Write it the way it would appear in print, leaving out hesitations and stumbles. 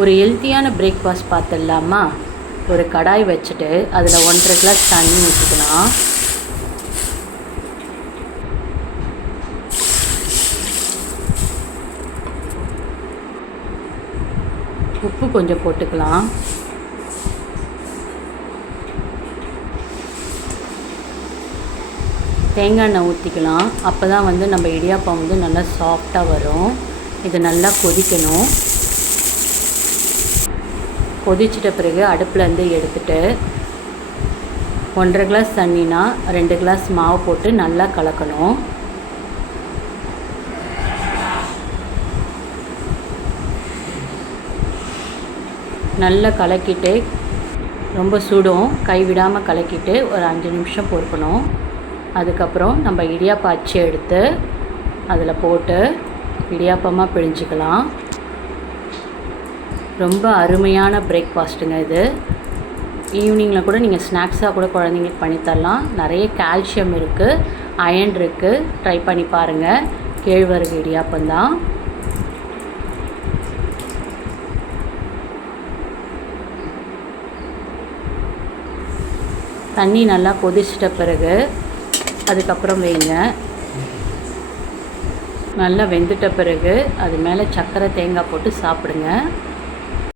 ஒரு ஹெல்த்தியான பிரேக்ஃபாஸ்ட் பார்த்துடலாமா? ஒரு கடாய் வச்சுட்டு அதில் 1.5 கிளாஸ் தண்ணி ஊற்றிக்கலாம். உப்பு கொஞ்சம் போட்டுக்கலாம். தேங்காய் எண்ணெய் ஊற்றிக்கலாம். அப்போ தான் நம்ம இடியாப்பம் நல்லா சாஃப்டாக வரும். இது நல்லா கொதிக்கணும். கொதிச்சிட்ட பிறகு அடுப்புலேருந்து எடுத்துட்டு 1.5 கிளாஸ் தண்ணினா 2 கிளாஸ் மாவு போட்டு நல்லா கலக்கணும். நல்லா கலக்கிட்டு ரொம்ப சுடும், கைவிடாமல் கலக்கிட்டு ஒரு 5 நிமிஷம் பொறுக்கணும். அதுக்கப்புறம் நம்ம இடியாப்பம் அச்சு எடுத்து அதில் போட்டு இடியாப்பமாக பிழிஞ்சிக்கலாம். ரொம்ப அருமையான பிரேக்ஃபாஸ்ட்டுங்க இது. ஈவினிங்கில் கூட நீங்கள் ஸ்நாக்ஸாக கூட குழந்தைங்களுக்கு பண்ணித்தரலாம். நிறைய கால்சியம் இருக்குது, அயன் இருக்குது. ட்ரை பண்ணி பாருங்கள். கேழ்வரகு இடியாப்பந்தான். தண்ணி நல்லா கொதிச்சிட்ட பிறகு அதுக்கப்புறம் வைங்க. நல்லா வெந்துட்ட பிறகு அது மேலே சர்க்கரை தேங்காய் போட்டு சாப்பிடுங்க.